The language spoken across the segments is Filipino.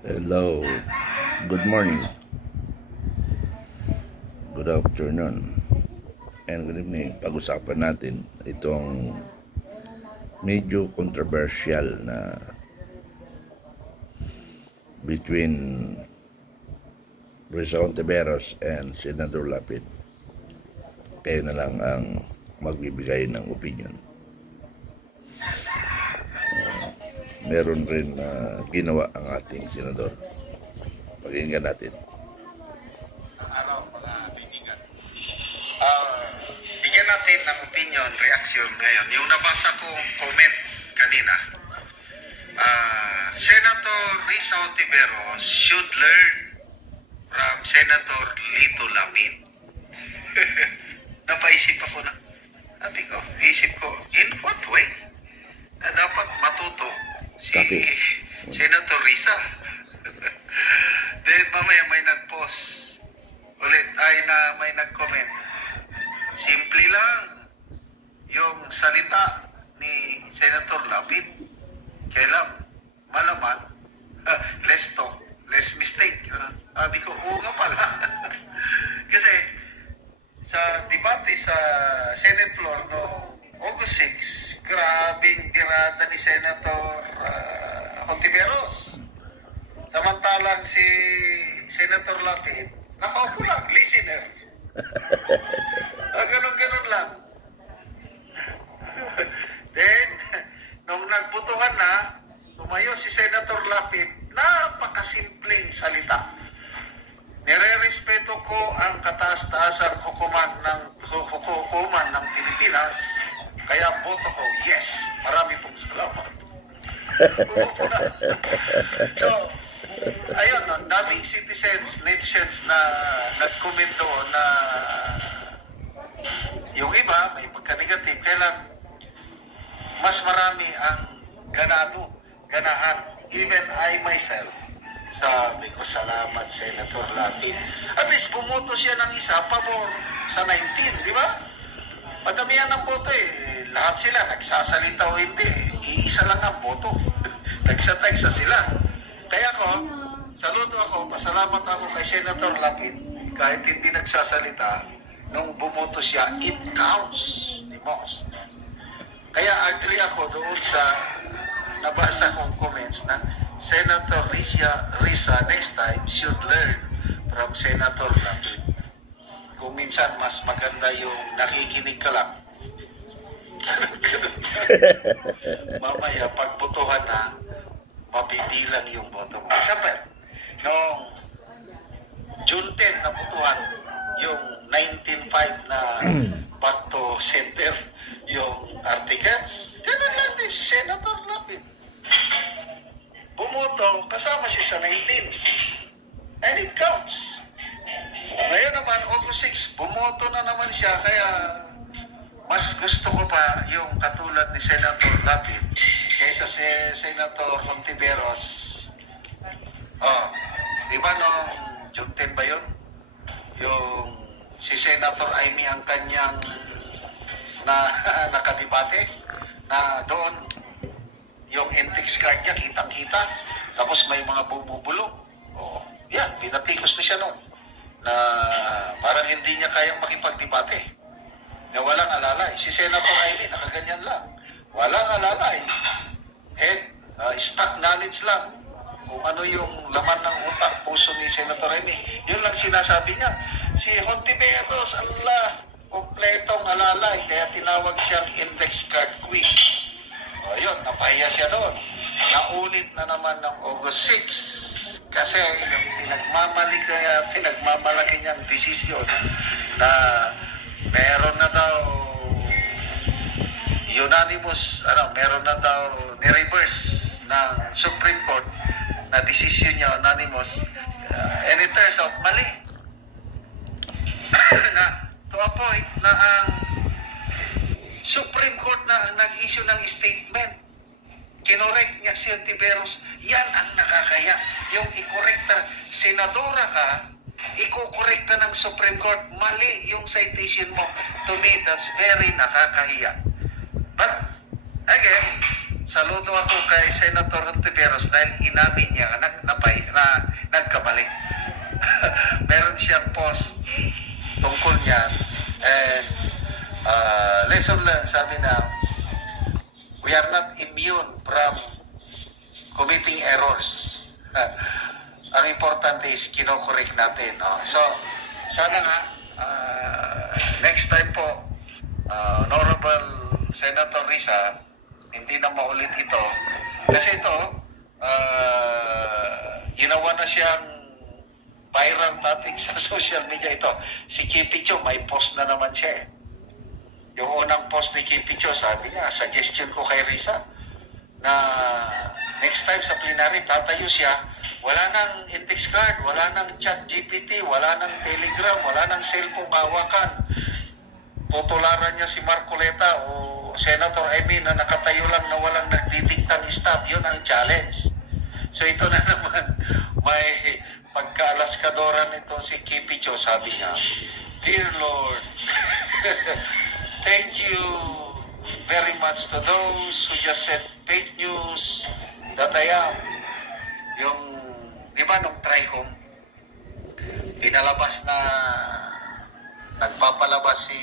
Hello, good morning, good afternoon, and good evening. Pag-usapan natin itong medyo controversial na between Risa Hontiveros and Senator Lapid. Kayo na lang ang magbibigay ng opinion. Meron rin ginawa ang ating senador. Pakinggan natin. Mga kaibigan. Bigyan natin ng opinion, reaction ngayon. Yung nabasa kong comment kanina, Senator Risa Hontiveros should learn from Senator Lito Lapid. Napaisip ako na, isip ko, in what way? Na dapat matuto si Senator Risa. Then mamaya may nag-post ulit, may nag-comment. Simple lang yung salita ni Senator Lapid. Kailan malaman, less talk, less mistake. Sabi ko, oo nga pala. Kasi sa debate sa Senate floor no August 6, grabing tirada ni Senator Hontiveros. Samantalang si Senator Lapid, nakaupo lang, listener. Ganun-ganun lang. Then, nung nagbutuhan na, tumayo si Senator Lapid, napakasimpleng salita. Nire-respeto ko ang kataas-taasang hukuman ng Pilipinas, kaya boto ko, yes, marami pong salamat. So, ayun, no, daming netizens na nag-comment doon na yung iba may pagka-negative, kailan mas marami ang ganahan. Even I myself, sabi ko, salamat Senator Lapid. At least bumoto siya ng isa, pabor sa 19, di ba? Padamihan ng boto eh. Lahat sila nagsasalita o hindi. Iisa lang ang boto. Nagsa sila. Kaya saludo ako, pasalamat ako kay Senator Lapid. Kahit hindi nagsasalita, nung bumoto siya, it counts the most. Kaya agree ako doon sa nabasa kong comments na Senator Risa next time should learn from Senator Lapid. Kung minsan mas maganda yung nakikinig ka lang. Mamaya pagbotohan na, mabibilang yung boto mo. Example, noong June 10 na botohan, yung 19.5 na back to center yung articles, ganun lang din si Senator Lapid. Bumoto, kasama siya sa 19. And it counts. Ngayon naman, August 6, bumoto na naman siya, kaya mas gusto ko pa yung katulad ni Senator Lapid kaysa si Senator Hontiveros. Di ba nung June 10 ba yun? Yung si Senator Amy ang kanyang nakadebate na doon yung index card niya kitang-kita, tapos may mga bumubulong. Yan, pinatikos na siya noon na parang hindi niya kayang makipagdebate na walang alalay. Si Senator Amy nakaganyan lang, walang alalay, stock knowledge lang kung ano yung laman ng utak, puso ni Senator Amy. Yun lang sinasabi niya. Si Hontiveros, kompletong alalay, kaya tinawag siyang index card queen. Yun, napahiya siya doon. Naulit na naman ng August 6 kasi yung pinagmamalaki niyang desisyon na meron na daw unanimous, meron na daw ni-reverse ng Supreme Court na desisyon niya unanimous, and it turns out mali. Na to a point na ang Supreme Court na ang nag-issue ng statement, kinorek niya si Hontiveros. Yan ang nakakaya. Yung i-correcta, senadora ka, i-correct ka ng Supreme Court, mali yung citation mo. To me, that's very nakakahiya. But, again, saludo ako kay Senator Hontiveros dahil inamin niya, siyang post tungkol niyan. And lesson learned, sabi na, we are not immune from committing errors. Ang importante is kinokorek natin. So, sana nga, next time po, Honorable Senator Risa, hindi na maulit ito. Kasi ito, ginawa na siyang viral topic sa social media ito. Si Kipicho, may post na naman siya eh. Yung unang post ni Kipicho, sabi niya, suggestion ko kay Risa na next time sa plenary, tatayo siya, wala nang index card, wala nang chat GPT, wala nang telegram, wala nang cellphone hawakan. Tutularan niya si Marcoleta o Senator Amy na nakatayo lang na walang nagdidiktang staff. Yun ang challenge. So ito na naman, may pagkaalaskadoran nito si Kipicho, sabi niya, Dear Lord, thank you very much to those who just said fake news that I am. Yung, di ba nung TRICOM, pinalabas na nagpapalabas si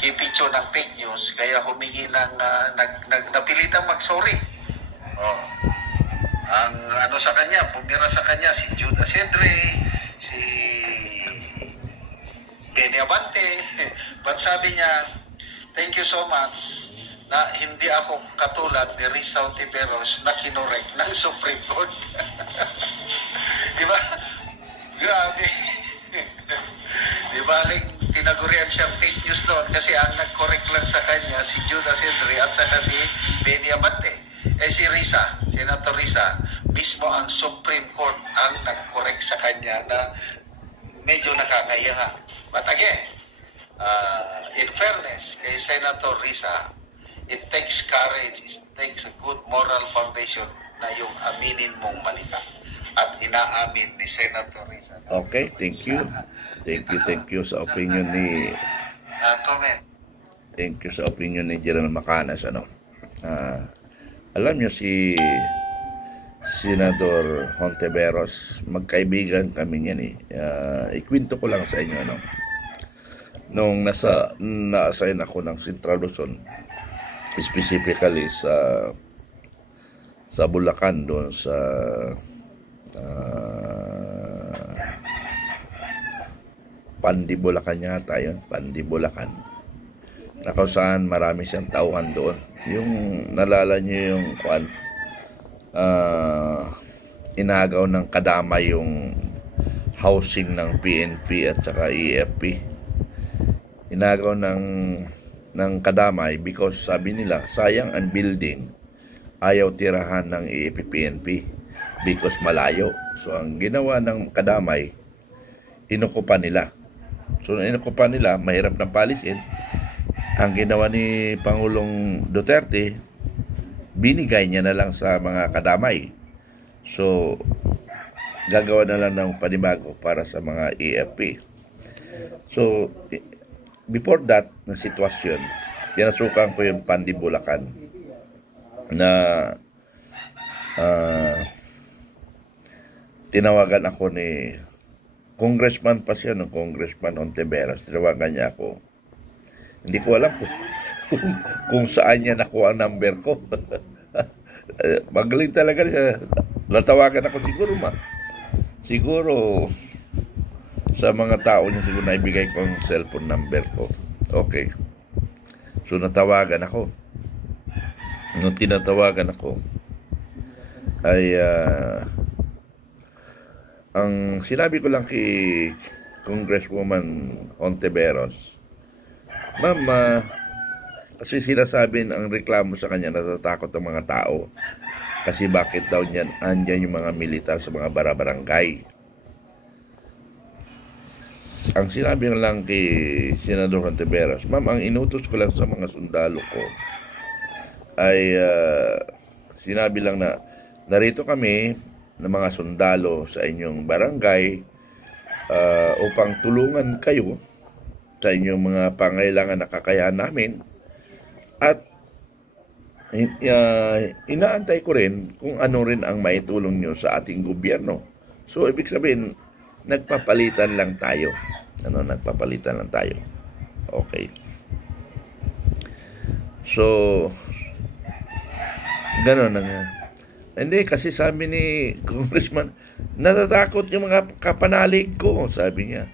Kipicho ng fake news, kaya humingi ng napilitang mag-sorry. Ang ano sa kanya, pumira sa kanya si Jude Asedre, si Benny Abante. But sabi niya, thank you so much na hindi ako katulad ni Risa Ontiveros na kinorek ng Supreme Court. Di ba? Grabe. Di ba? Tinagurian siyang fake news doon kasi ang nag-correct lang sa kanya si Jude Asedre at saka si Benny Abante. Si Risa, Senator Risa, mismo ang Supreme Court ang nag-correct sa kanya na medyo nakakaya nga. But again, in fairness kay Senator Risa, it takes courage, it takes a good moral foundation na yung aminin mong mali ka. At inaamin ni Senator Risa. Okay, thank you. Thank you sa opinion ni comment. Thank you sa opinion ni General Macanas, alam niyo si Senador Hontiveros, magkaibigan kami niyan eh. Ikwento ko lang sa inyo nung na-assign ako ng Central Luzon, specifically sa Bulacan, doon sa Pandi Bulacan yata yun, Pandi Bulacan, na kung saan marami siyang tauhan doon. Yung nalala niyo yung inagaw ng kadamay yung housing ng PNP at saka EFP. Inagaw ng kadamay because sabi nila sayang ang building, ayaw tirahan ng EFP PNP because malayo. So ang ginawa ng kadamay, inukupan nila. So inukupan nila, mahirap ng palisin. Ang ginawa ni Pangulong Duterte, binigay niya na lang sa mga kadamay. So gagawa na lang ng panibago para sa mga EFP. So before that na sitwasyon, tinasukan ko yung Pandi Bulacan na tinawagan ako ni congressman pa siya, ng Congressman Ontiveros. Tinawagan niya ako. Hindi ko alam kung saan niya nakuha ang number ko. Magaling talaga siya. Natawagan ako siguro sa mga tao niya, siguro naibigay ko ang cellphone number ko. Okay. So natawagan ako. Nung tinatawagan ako ay ang sinabi ko lang kay Congresswoman Ontiveros, Ma'am, kasi sinasabi ang reklamo sa kanya, natatakot ang mga tao kasi bakit daw andyan yung mga militar sa mga barangay. Ang sinabi lang kay Senador Ontiveros, Ma'am, ang inutos ko lang sa mga sundalo ko ay sinabi lang na narito kami ng mga sundalo sa inyong barangay upang tulungan kayo sa inyong mga pangailangan na kakayahan namin, at inaantay ko rin kung ano rin ang maitulong nyo sa ating gobyerno So, ibig sabihin, nagpapalitan lang tayo. Nagpapalitan lang tayo. Okay. So, gano'n na nga. Hindi, kasi sabi ni Congressman, natatakot yung mga kapanalig ko, sabi niya.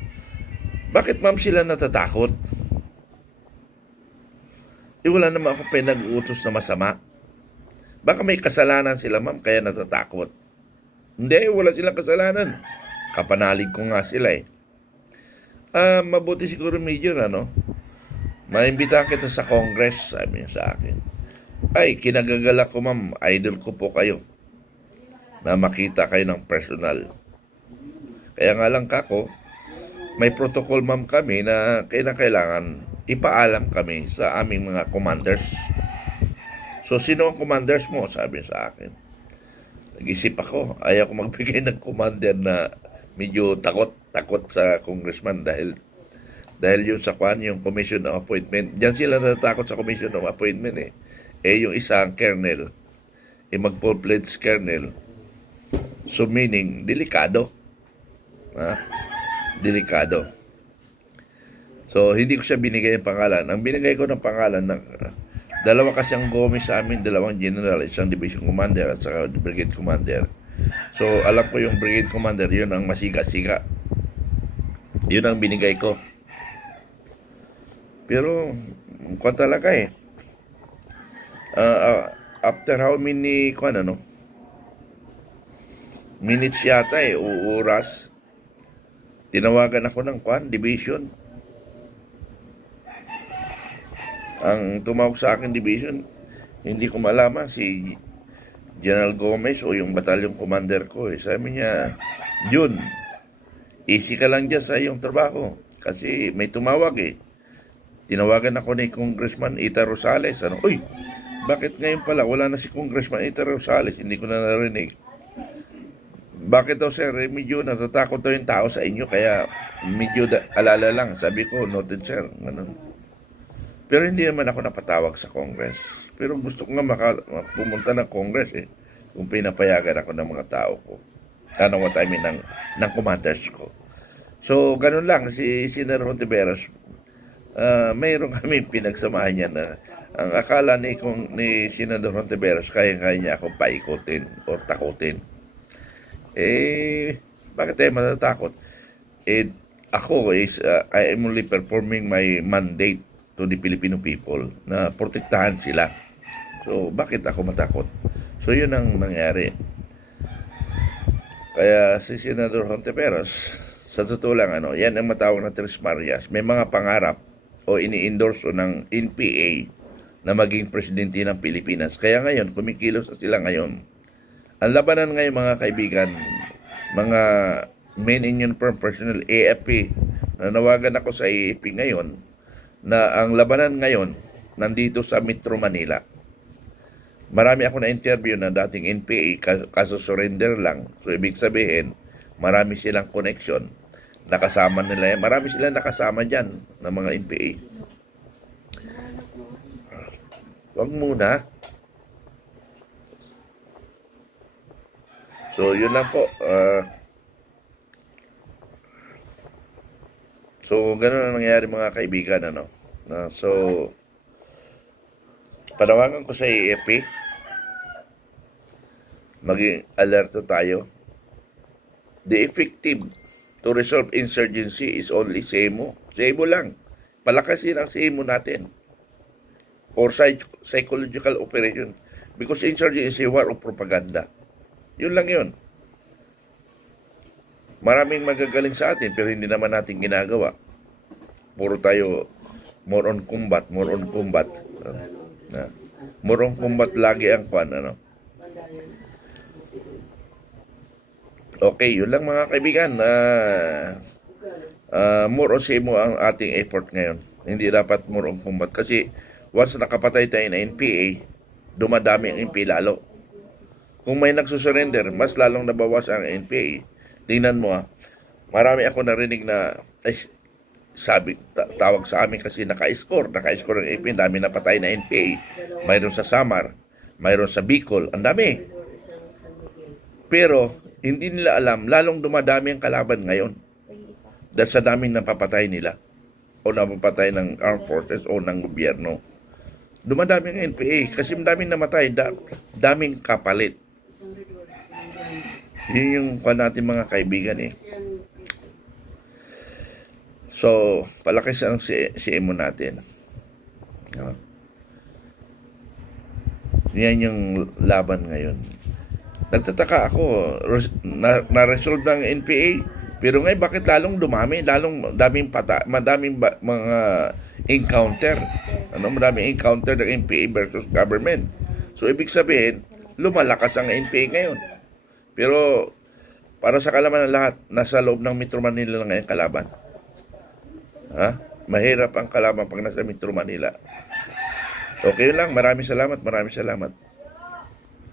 Bakit ma'am sila natatakot? Wala naman ako pinag-utos na masama. Baka may kasalanan sila ma'am, kaya natatakot. Hindi, wala silang kasalanan. Kapanalig ko nga sila eh. Mabuti siguro Major, maimbitahan kita sa Congress, sabi niya sa akin. Ay, kinagagalak ko ma'am, idol ko po kayo. Na makita kayo ng personal. Kaya nga lang kako, may protocol ma'am kami na kailangan ipaalam kami sa aming mga commanders. So, sino ang commanders mo? Sabi sa akin. Nag-isip ako, ayaw ko magbigay ng commander na medyo takot sa congressman dahil yun sa yung commission of appointment. Diyan sila natatakot sa commission of appointment eh. Yung isang colonel, mag-full-fledged colonel. So meaning, delikado. Delikado. So, hindi ko siya binigay ng pangalan. Ang binigay ko ng pangalan, dalawa kasi ang Gomez sa amin, dalawang general, isang division commander at saka brigade commander. So, alam ko yung brigade commander, yun ang masiga-siga. Yun ang binigay ko. Pero, kung talaga eh. After how many, minutes yata eh, oras, tinawagan ako ng division. Ang tumawag sa akin division, hindi ko malaman si General Gomez o yung batalyon commander ko. Sabi niya, Jun, easy ka lang dyan sa iyong trabaho. Kasi may tumawag eh. Tinawagan ako ni Congressman Ita Rosales. Uy, bakit ngayon pala wala na si Congressman Ita Rosales? Hindi ko na narinig. Bakit daw sir, medyo natatakot daw yung tao sa inyo, kaya medyo alala lang. Sabi ko, noted sir. Ganun. Pero hindi naman ako napatawag sa Congress. Pero gusto ko nga pumunta ng Congress eh. Kung pinapayagan ako ng mga tao ko. Ng commanders ko. So, ganun lang. Si Senator Hontiveros, mayroon kami pinagsamahan niya na ang akala ni Senator Hontiveros, kaya niya ako paikutin o takutin. Bakit tayo matatakot? Ako is, I am only performing my mandate to the Filipino people na protektahan sila. So, bakit ako matakot? So, yun ang nangyari. Kaya si Senador Hontiveros, sa totoo lang, yan ang matawag na Tres Marias. May mga pangarap o ini-endorse ng NPA na maging presidente ng Pilipinas. Kaya ngayon, kumikilos sila ngayon. Ang labanan ngayon, mga kaibigan, mga main union firm personnel, AFP, nanawagan ako sa AFP ngayon, na ang labanan ngayon nandito sa Metro Manila. Marami ako na-interview na dating NPA, kaso surrender lang. So, ibig sabihin, marami silang connection. Nakasama nila yan. Marami silang nakasama dyan ng mga NPA. Huwag muna. So, yun lang po. So, ganun ang nangyari mga kaibigan, So, panawagan ko sa AFP, maging alerto tayo. The effective to resolve insurgency is only SEMO. SEMO lang. Palakasin ang SEMO natin. Or psychological operation. Because insurgency is war of propaganda. Yun lang yun. Maraming magagaling sa atin, pero hindi naman natin ginagawa. Puro tayo more on combat. More on combat lagi ang Okay, yun lang mga kaibigan. More on SEMO ang ating effort ngayon. Hindi dapat more on combat. Kasi once nakapatay tayo na NPA, dumadami ang NPA lalo. Kung may nagsusurrender, mas lalong nabawas ang NPA. Tingnan mo marami ako narinig na tawag sa amin kasi naka-score ng NPA, dami na patay na NPA. Mayroon sa Samar, mayroon sa Bicol, ang dami. Pero Hindi nila alam, lalong dumadami ang kalaban ngayon. Dahil sa daming napapatay nila o napapatay ng armed forces o ng gobyerno. Dumadami ang NPA kasi daming namatay, daming kapalit. Yun yung natin mga kaibigan eh. So, palaki sa ang CMO natin. Yan yung laban ngayon. Nagtataka ako, na-resolve ng NPA, pero ngayon bakit lalong dumami, madaming mga encounter. Madaming encounter ng NPA versus government. So, ibig sabihin, lumalakas ang NPA ngayon. Pero, para sa kalaman ng lahat, nasa loob ng Metro Manila lang ngayon kalaban. Mahirap ang kalaban pag nasa Metro Manila. Okay lang, maraming salamat.